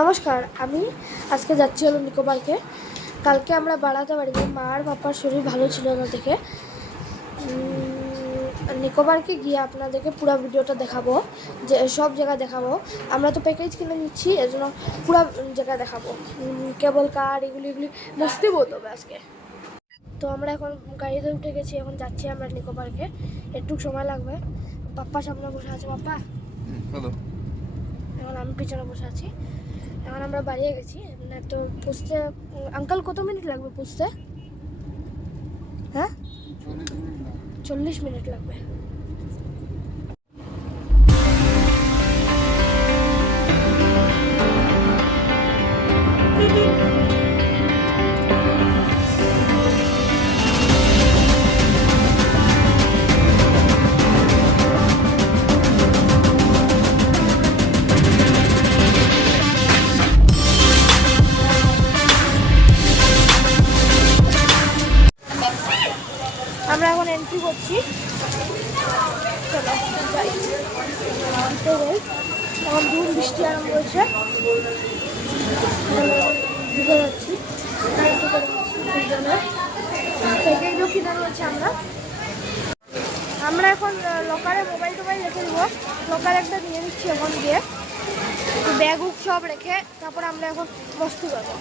নমস্কার, আমি আজকে যাচ্ছি হলো নিকো পার্কে। কালকে আমরা বেড়াতে বাড়িতে মা আর পাপার শরীর ভালো ছিল না দেখে নিকো পার্কে গিয়ে আপনাদেরকে পুরো ভিডিওটা দেখাবো, যে সব জায়গা দেখাবো। আমরা তো প্যাকেজ কিনে নিচ্ছি, এর জন্য পুরো জায়গা দেখাবো। কেবল কার এগুলি মস্তি বহুত হবে আজকে। তো আমরা এখন গাড়িতে উঠে গেছি, এখন যাচ্ছি আমরা নিকো পার্কে। একটু সময় লাগবে। পাপ্পা সামনে বসে আছে। পাপ্পা হ্যালো। এখন আমি পিছনে বসে আছি। এখন আমরা বাড়িয়ে গেছি। তো পৌঁছতে আঙ্কাল কত মিনিট লাগবে পৌঁছতে? হ্যাঁ, 40 মিনিট লাগবে। আমরা এখন এন্ট্রি করছি। চলো যাই। এখন দূর বৃষ্টি আরম্ভ হয়েছে। ঢুকে যাচ্ছি। প্যাকেজও কিনে রয়েছে। আমরা এখন লকারে মোবাইল টোবাইল রেখে দেবো। লকার একটা নিয়ে নিচ্ছি এখন গিয়ে, ব্যাগ উক সব রেখে তারপর আমরা এখন মস্তি করবো।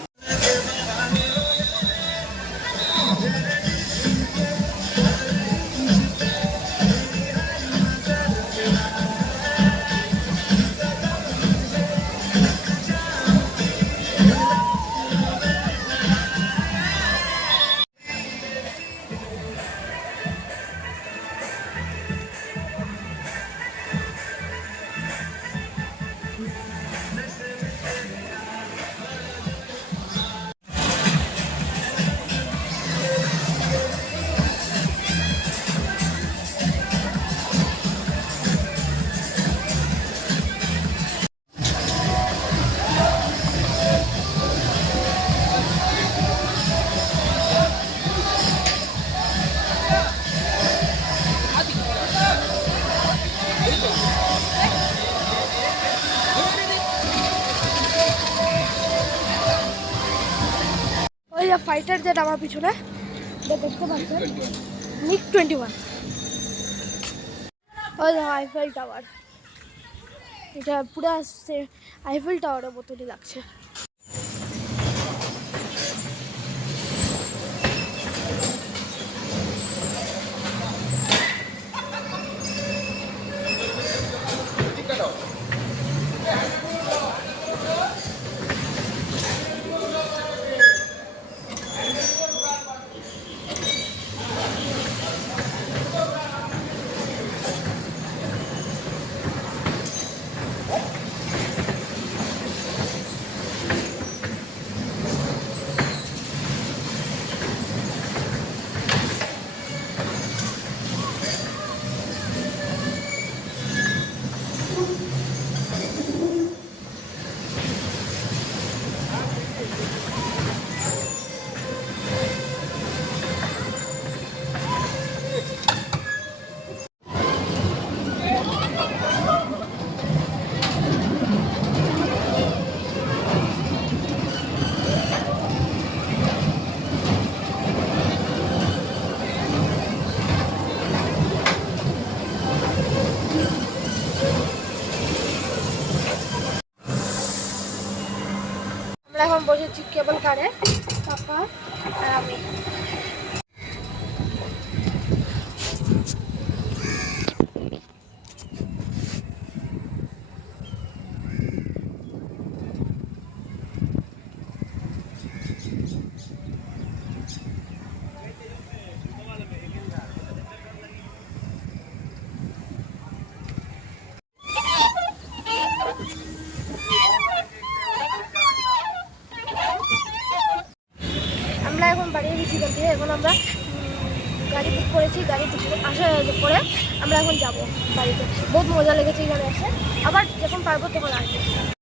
ওই যে ফাইটার জেট আমার পিছনে দেখতে পাচ্ছেন, মিগ 21। ওই যে আইফেল টাওয়ার, এটা পুরো আইফেল টাওয়ারের মতনই লাগছে। এখন বসেছি কেবল কারে, পাপা আর আমি। আমরা এখন বাড়িয়ে গেছি এখান থেকে। এখন আমরা গাড়ি বুক করেছি, গাড়ি বুক করে আমরা এখন যাব বাড়িতে। বহুত মজা লেগেছে এখানে এসে, আবার যখন পারবো তখন আসবো।